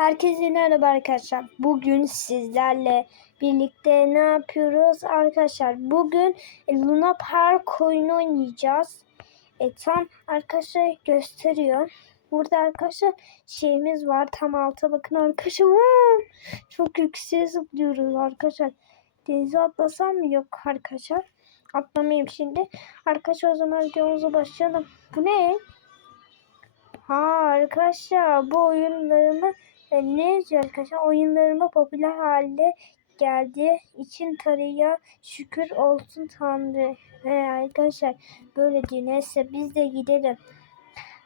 Herkese merhaba arkadaşlar. Bugün sizlerle birlikte ne yapıyoruz arkadaşlar? Bugün Luna Park oyunu oynayacağız. E, tam arkadaşlar gösteriyor. Burada arkadaşlar şeyimiz var. Tam alta bakın arkadaşlar. Çok yükseğe zıplıyoruz arkadaşlar. Denize atlasam mı? Yok arkadaşlar. Atlamayayım şimdi. Arkadaşlar o zaman videomuza başlayalım. Bu ne? Ha arkadaşlar bu oyunlarımı ne arkadaşlar? Oyunlarıma popüler halde geldi. için Tanrı'ya şükür olsun Tanrı. He arkadaşlar böyle diyor. Neyse biz de gidelim.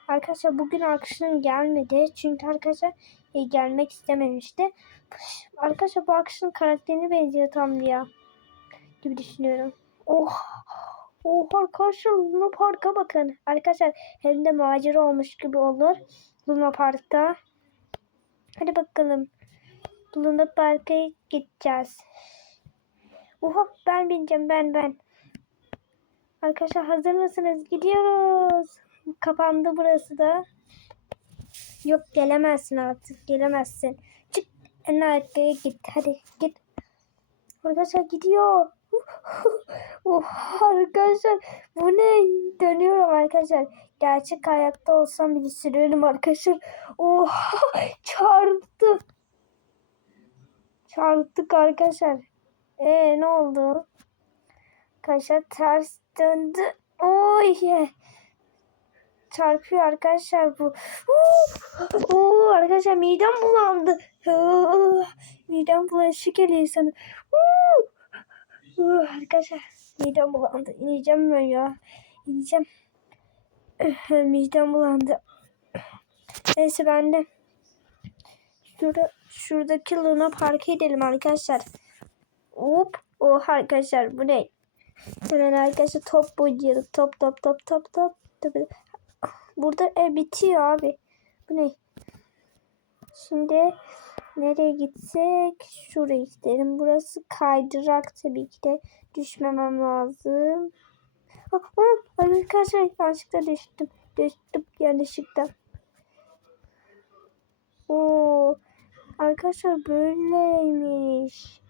Arkadaşlar bugün arkadaşım gelmedi. Çünkü arkadaşlar e, gelmek istememişti. Arkadaşlar bu arkadaşın karakterine benziyor tam ya. Gibi düşünüyorum. Oh. Oh arkadaşlar Luna Park'a bakın. Arkadaşlar hem de macera olmuş gibi olur. Luna Park'ta. Hadi bakalım. Luna Park'a gideceğiz. Oha ben bineceğim ben ben. Arkadaşlar hazır mısınız? Gidiyoruz. Kapandı burası da. Yok gelemezsin artık gelemezsin. Çık en arkaya git hadi git. Arkadaşlar gidiyor. Oha arkadaşlar bu ne? Dönüyorum arkadaşlar. Gerçek hayatta olsam bile sürüyorum arkadaşlar. Oha çarptı. Çarptık arkadaşlar. Ee ne oldu? Arkadaşlar ters döndü. Oy. Çarpıyor arkadaşlar bu. Oo, arkadaşlar midem bulandı. Oo, midem bulaşık geliyor sana. Oo. Arkadaşlar midem bulandı. İneceğim ben ya. İneceğim. midem bulandı. Neyse ben de şurada, şuradaki Luna Park'a gidelim arkadaşlar. Hop. Oh arkadaşlar bu ne? Hemen arkadaşlar top oynayalım. Top top top top top. top. Burada e, bitiyor abi. Bu ne? Şimdi Nereye gitsek? Şuraya gidelim. Burası kaydırak tabii ki de. Düşmemem lazım. Arkadaşlar yanlışlıkla düştüm. Düştüm yanlışlıkla. Oo, arkadaşlar böyleymiş.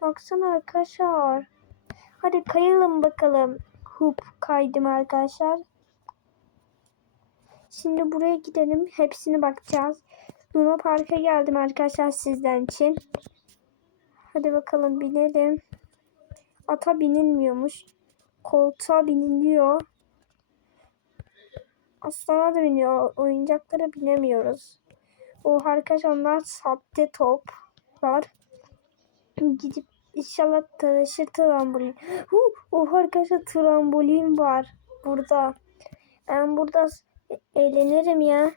Baksana arkadaşlar. Hadi kayalım bakalım. Hup kaydım arkadaşlar. Şimdi buraya gidelim. Hepsini bakacağız. Luna Park'a geldim arkadaşlar sizden için. Hadi bakalım binelim. Ata binilmiyormuş. Koltuğa biniliyor. Aslana da biniyor. Oyuncaklara binemiyoruz. O arkadaşlar onlar sahte toplar. Gidip inşallah tanışır trambolin. Uh, oh arkadaşlar trambolin var burada. Ben burada eğlenirim ya.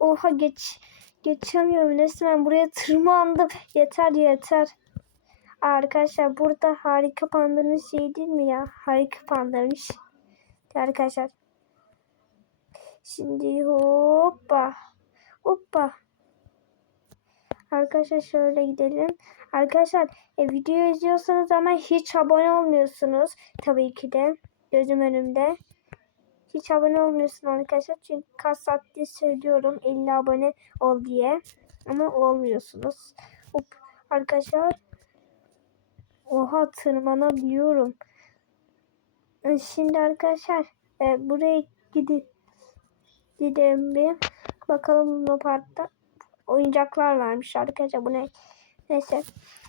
Oha geç Geçemiyorum resmen buraya tırmandım. Yeter yeter. Arkadaşlar burada harika pandanın şey değil mi ya? Harika pandamış. Arkadaşlar. Şimdi hoppa. Hoppa. Arkadaşlar şöyle gidelim. Arkadaşlar e, video izliyorsanız ama hiç abone olmuyorsunuz. Tabii ki de. Gözüm önümde. Hiç abone olmuyorsun arkadaşlar. Çünkü kaç saattir söylüyorum 50 abone ol diye. Ama olmuyorsunuz. Hop arkadaşlar. Oha tırmanabiliyorum. E, şimdi arkadaşlar e, buraya gidip gidelim bir. Bakalım Luna Park'ta oyuncaklar varmış arkadaşlar. Bu ne? Neyse.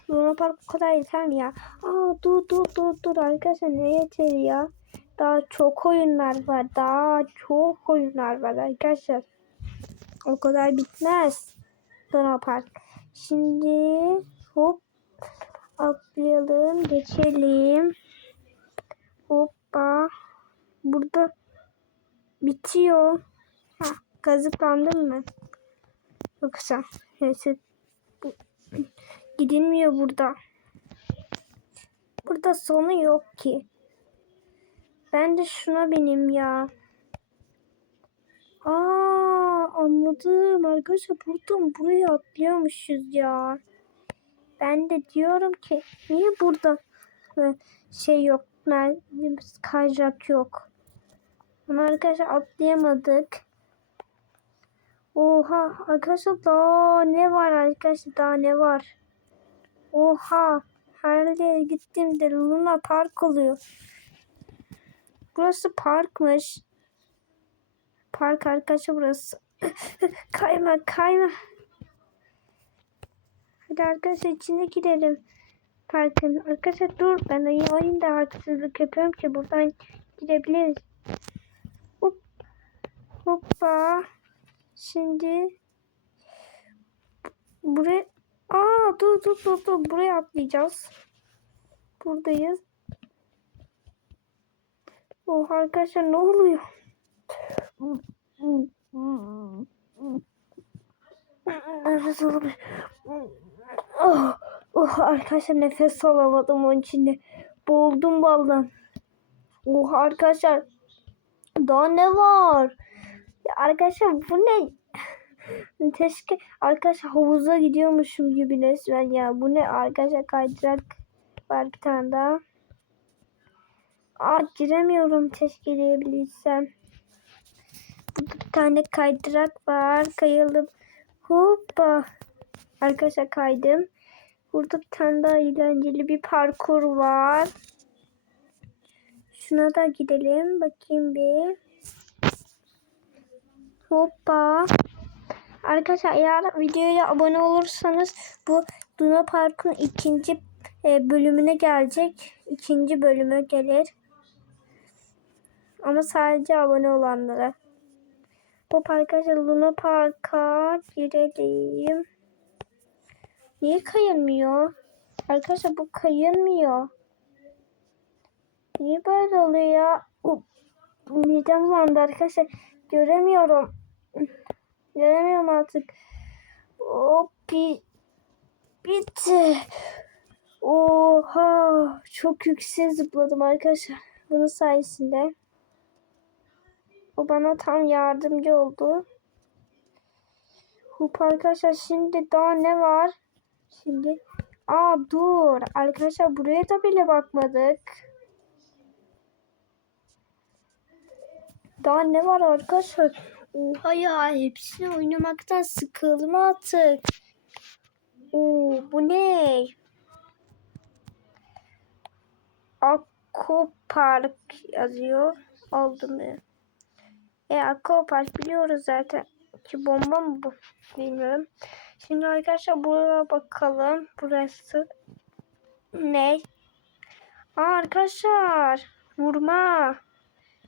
Luna Park o kadar yeter mi ya? Aa dur dur dur dur arkadaşlar ne yeter ya? Daha çok oyunlar var. Daha çok oyunlar var arkadaşlar. O kadar bitmez. Luna Park. Şimdi hop atlayalım. Geçelim. Hoppa. Burada bitiyor. Ha, kazıklandın mı? Yoksa neyse gidilmiyor burada. Burada sonu yok ki. Ben de şuna benim ya. Aa anladım arkadaşlar buradan buraya atlıyormuşuz ya. Ben de diyorum ki niye burada şey yok kayacak yok. Ama arkadaşlar atlayamadık. Oha arkadaşlar daha ne var arkadaşlar daha ne var? Oha her yere gittiğimde Luna Park oluyor. Burası parkmış. Park arkadaşlar burası. kayma kayma. Hadi arkadaşlar içine girelim. Parkın. Arkadaşlar dur ben oyun oyunda haksızlık yapıyorum ki buradan girebiliriz. Hop. Hoppa. Şimdi buraya Aa dur dur dur dur buraya atlayacağız. Buradayız. Oh arkadaşlar ne oluyor? Nefes alamıyorum. Oh, oh arkadaşlar nefes alamadım onun içinde. Boğuldum vallahi. Oh arkadaşlar. Daha ne var? Ya arkadaşlar bu ne? Keşke arkadaşlar havuza gidiyormuşum gibi resmen ya. Bu ne arkadaşlar kaydırak var bir tane daha. Aa giremiyorum girebilsem. Burada bir tane kaydırak var. Kayalım. Hoppa. Arkadaşlar kaydım. Burada bir tane daha eğlenceli bir parkur var. Şuna da gidelim. Bakayım bir. Hoppa. Arkadaşlar eğer videoya abone olursanız bu Luna Park'ın ikinci e, bölümüne gelecek. İkinci bölümü gelir. Ama sadece abone olanlara. Bu arkadaşlar Luna Park'a girelim. Niye kayılmıyor? Arkadaşlar bu kayılmıyor. Niye böyle oluyor ya? Uh, Midem bulandı arkadaşlar. Göremiyorum. Göremiyorum artık. Hop bi bitti. Oha çok yüksek zıpladım arkadaşlar. Bunun sayesinde. O bana tam yardımcı oldu. Hop arkadaşlar şimdi daha ne var? Şimdi Aa dur. Arkadaşlar buraya da bile bakmadık. Daha ne var arkadaşlar? Oha ya hepsini oynamaktan sıkıldım artık. Oo bu ne? Aqua Park yazıyor. Oldu mu? E Aqua Park biliyoruz zaten. Ki bomba mı bu? Bilmiyorum. Şimdi arkadaşlar buraya bakalım. Burası ne? Aa, arkadaşlar vurma.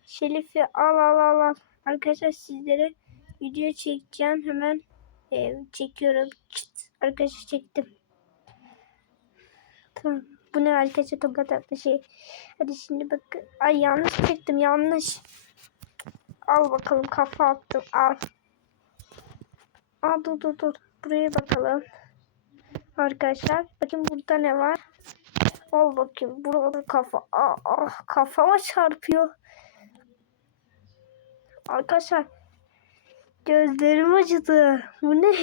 Şerif'i al al al. Arkadaşlar sizlere video çekeceğim. Hemen e, çekiyorum. Çıt. Arkadaşlar çektim. Tamam. Bu ne arkadaşlar tokat atlı şey. Hadi şimdi bak. Ay yanlış çektim yanlış. Al bakalım kafa attım al. Aa dur dur dur. Buraya bakalım. Arkadaşlar bakın burada ne var? Al bakayım. Burada kafa. Aa, ah, kafama çarpıyor. Arkadaşlar gözlerim acıdı. Bu ne?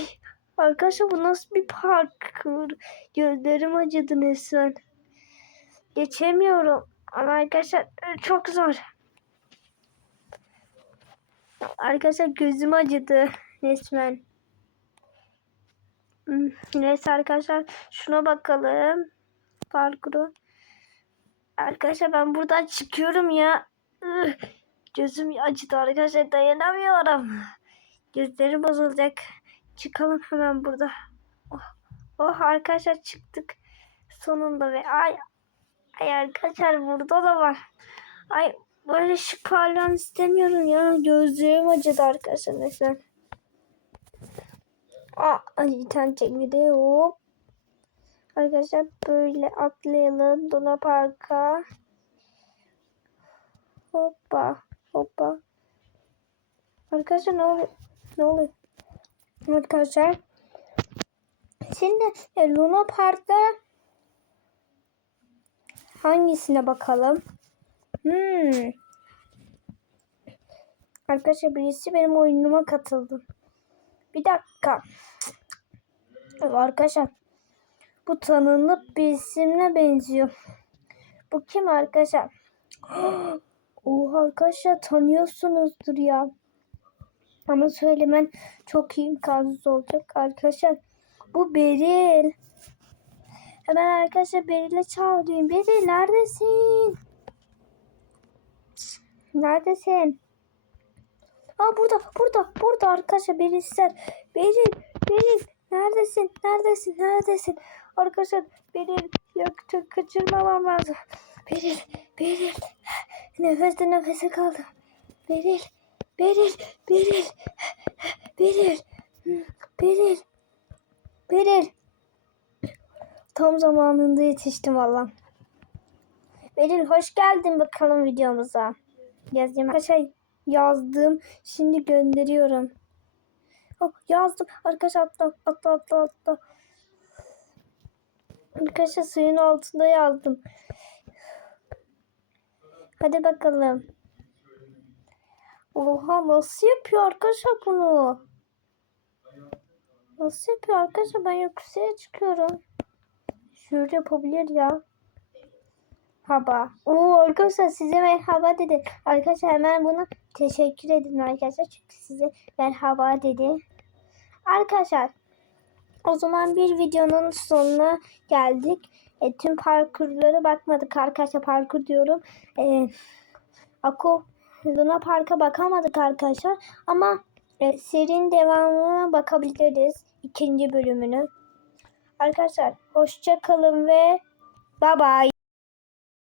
Arkadaşlar bu nasıl bir parkur? Gözlerim acıdı resmen. Geçemiyorum. Ama arkadaşlar çok zor. Arkadaşlar gözüm acıdı resmen. Neyse arkadaşlar şuna bakalım. Parkuru. Arkadaşlar ben buradan çıkıyorum ya. Gözüm acıdı arkadaşlar dayanamıyorum. Gözlerim bozulacak. Çıkalım hemen burada. Oh, oh arkadaşlar çıktık. Sonunda ve ay ay arkadaşlar burada da var. Ay böyle şık parlayan istemiyorum ya. Gözlerim acıdı arkadaşlar mesela. Aa, ay tane çekmedi. Hop. Arkadaşlar böyle atlayalım Dona Park'a. Hoppa. Hoppa. Arkadaşlar ne oluyor? Ne oluyor? Arkadaşlar. Şimdi e, Luna Park'ta hangisine bakalım? Hmm. Arkadaşlar birisi benim oyunuma katıldı. Bir dakika. Arkadaşlar bu tanınıp bir isimle benziyor. Bu kim arkadaşlar? Oha arkadaşlar tanıyorsunuzdur ya. Ama söylemen çok imkansız olacak arkadaşlar. Bu Beril. Hemen arkadaşlar Beril'e çağırayım. Beril neredesin? Neredesin? Aa burada, burada, burada arkadaşlar Beril ister. Beril, Beril neredesin? Neredesin? Neredesin? Arkadaşlar Beril yok kaçırmamam lazım. Beril, Beril. Nefeste nefese kaldım. Beril, Beril, Beril, Beril, Beril, Beril. Tam zamanında yetiştim valla. Beril hoş geldin bakalım videomuza. Yazayım. Arkadaşlar yazdım. Şimdi gönderiyorum. Oh, yazdım. Arkadaşlar atla atla atla atla. Arkadaşlar suyun altında yazdım. Hadi bakalım. Oha nasıl yapıyor arkadaşlar bunu? Nasıl yapıyor arkadaşlar? Ben yükseğe çıkıyorum. Şöyle yapabilir ya. Haba. Oo arkadaşlar size merhaba dedi. Arkadaşlar hemen bunu teşekkür edin arkadaşlar. Çünkü size merhaba dedi. Arkadaşlar o zaman bir videonun sonuna geldik. E, tüm parkurları bakmadık arkadaşlar parkur diyorum. E, Ako Luna Park'a bakamadık arkadaşlar. Ama e, serinin devamına bakabiliriz. ikinci bölümünü. Arkadaşlar hoşça kalın ve bye bye.